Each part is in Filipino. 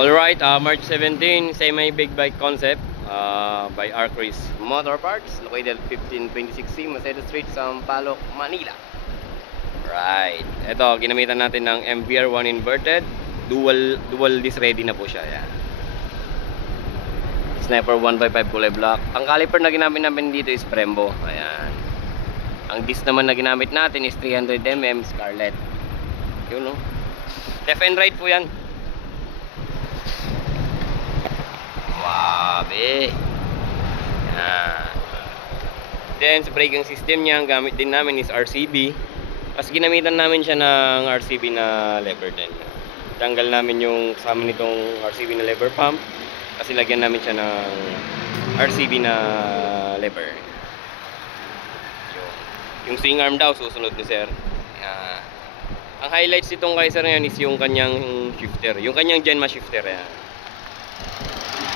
Alright, March 17, semi big bike concept by Arcris Motor Parts, located 1526C Macedo Street, Sampaloc, Manila. Right. Ito, ginamitan natin ng MVR1 inverted, dual disc ready na po siya. Yan. Sniper 155 kulay black. Ang caliper na ginamit namin dito is Brembo. Ayan. Ang disc naman na ginamit natin is 300mm Scarlett. Yun, no? Left and right po yan. Wabe. Yan. Then sa braking system niya, ang gamit din namin is RCB. Kasi ginamitan namin siya ng RCB na lever din. Tanggal namin yung kasama nitong RCB na lever pump. Kasi lagyan namin siya ng RCB na lever. Yung swing arm daw susunod ni sir. Yan. Ang highlights nitong kay sir ngayon is yung kanyang shifter. Yung kanyang Genma shifter. Yan.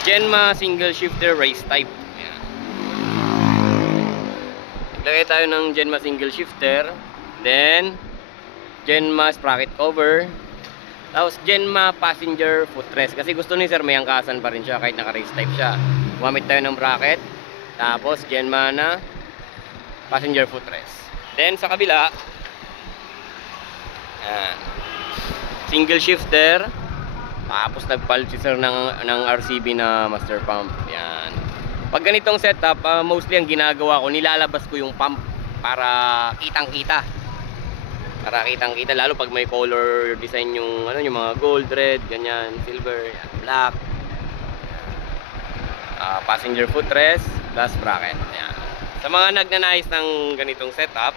Genma single shifter race type. Yan. Naglagay tayo ng Genma single shifter. Then Genma sprocket cover. Tapos Genma passenger footrest. Kasi gusto ni sir may angkasan pa rin siya kahit naka race type siya. Gumamit tayo ng bracket. Tapos Genma na passenger footrest. Then sa kabila, yan, single shifter. Tapos nagpalit si sir ng RCB na master pump. Yan. Pag ganitong setup, mostly ang ginagawa ko, nilalabas ko yung pump para kitang-kita. Para kitang-kita, lalo pag may color design yung ano, yung mga gold, red, ganyan, silver, yan, black. Passenger footrest, plus bracket. Yan. Sa mga nagnanais ng ganitong setup,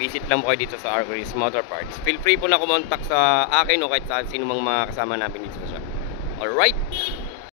visit lang po kayo dito sa Arcris Motor Parts. Feel free po na kumontak sa akin o kahit sa sino mang mga kasama namin dito sa shop. Alright!